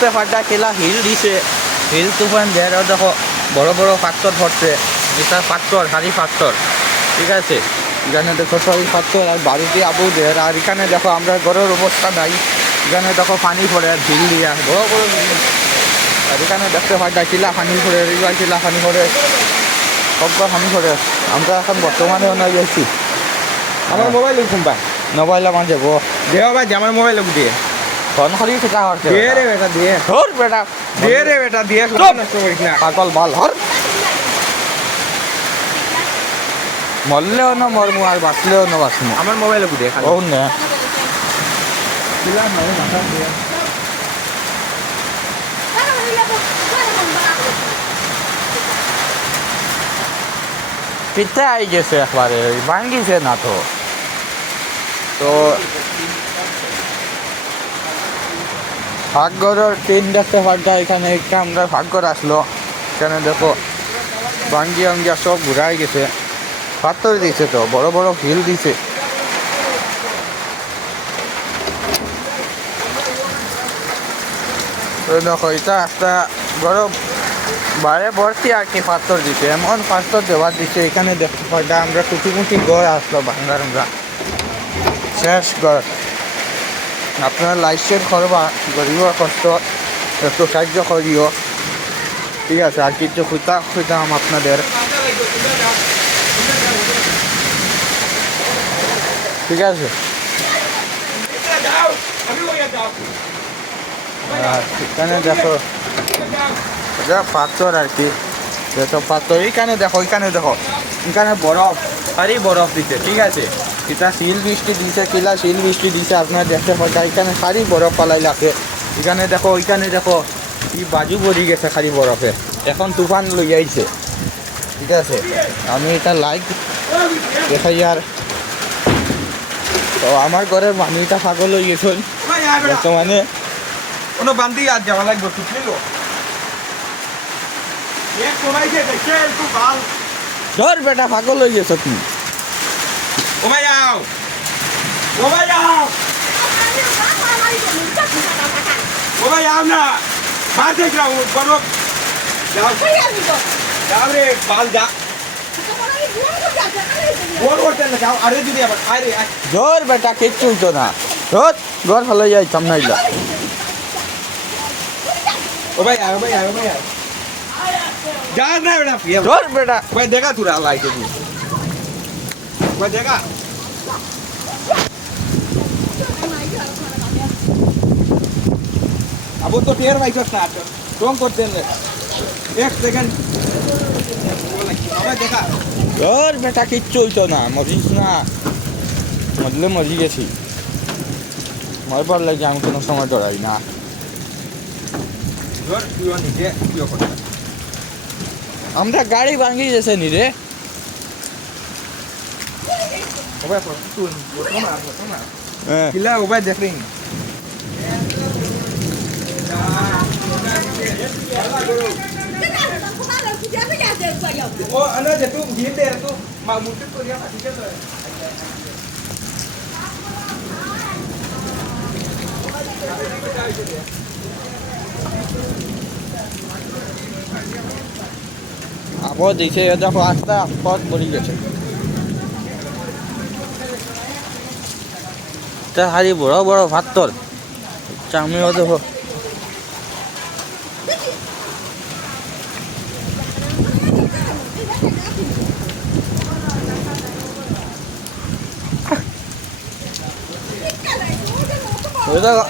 দেখতে পাটা খেলা হিল দিছে, হিল তুফান দেয় দেখো বড় বড় পাথর পড়ছে, এটা পাথর হাড়ি পাথর, ঠিক আছে। এখানে দেখো সবই পাথর আর বাড়িতে আবু দেয়। আর এখানে দেখো আমরা ঘরের অবস্থা নাই, এখানে দেখো পানি পড়ে আর ঢিল দিয়া বড় বড় ঢিল। আর এখানে দেখতে পাটা কিলা পানি পড়ে, রিভার কিলা পানি পড়ে, সব পানি পড়ে। আমরা এখন বর্তমানে নয় যাচ্ছি। আমার মোবাইল কোনবা মোবাইল আমার যাবো দেও ভাই আমার মোবাইল দিয়ে ফোন করি সেটা হচ্ছে দিয়ে রে বেটা দিয়ে ধর বেটা দিয়ে রে বেটা দিয়ে চুপ। নষ্ট করিস না পাগল বাল হর মরলেও না মরমু আর বাঁচলেও না বাঁচমু। আমার মোবাইল দিয়ে ও না দিলাম মানে মাথা দিয়ে পিঠে আই গেছে একবারে ভাঙ্গিছে না তো। তো ভাগ্যরের ট্রেন দেখতে পারটা এখানে একটা আমরা ভাগ্যর আসলো, এখানে দেখো ভাঙ্গি ভাঙ্গিয়া সব ঘুরাই গেছে, পাথর দিছে তো বড় বড় হিল দিছে। তো দেখো এটা একটা বড় বাইরে ভর্তি আর কি পাথর দিছে, এমন পাথর দেওয়ার দিচ্ছে এখানে দেখতে পাইটা আমরা কুটিমুটি গড় আসলো ভাঙ্গার আমরা শেষ গড়। আপনারা লাইক শেয়ার করবা, গরিব কষ্ট একটু সাহায্য করিও, ঠিক আছে। আর কিছু খুঁজতাম আপনাদের, ঠিক আছে। আর এখানে দেখো এটা পাথর আর কি, যেসব পাথর এইখানে দেখো, এখানে দেখো এখানে বরফ সারি বরফ দিছে, ঠিক আছে। এটা শিল বৃষ্টি দিছে, কিলা শিল বৃষ্টি দিছে আপনার দেখতে পাচ্ছেন, এখানে সারি বরফ পালাই লাগে। এখানে দেখো ওইখানে দেখো কি বাজু পড়ি গেছে খালি বরফে, এখন তুফান লই আইছে, ঠিক আছে। আমি এটা লাইক দেখাই। আর তো আমার ঘরের মানুষটা পাগল হয়ে গেছেন বর্তমানে। কোনো বান্দি আজ যাওয়া লাগবে টুকলি লো এক কোনাইছে দেখে একটু ভাল ধর বেটা পাগল হয়ে গেছ তুই। ও ভাই আও ও ভাই আও ও ভাই আও না বাদ দেখ রাও বড় যাও যাও রে বাল যা ওর ওরতে না যাও আরে দিদি আবার আরে ধর বেটা কিচ্ছু হইতো না, ধর ঘর ভালো যাইতাম নাইলা। ও ভাই আও ভাই আও ভাই আও যা না বেটা ধর বেটা ভাই দেখা তুরা লাইকে তুই ভাই দেখা अब तो टेर भाई का स्टार्ट रॉन्ग करते हैं एक सेकंड अबे देखा ধর বেটা কিচ্ছু হইতো না, মরিস না, মরলে মরি গেছি, মরবার লাগে আমি কোনো সময় ডরাই না। जोर क्यों नीचे क्यों करता আমরা গাড়ি ভাঙি গেছে নি রে। अबे तू बोलो ना হ্যাঁ किला अबे देख रही ओ अना जे तू घी दे तू मामूटी को दिया ठीक है আবার দিছে দেখো আস্তে পথ মরি গেছে, তা হারি বড় বড় পাথর চামিও দেখো। ওই দেখো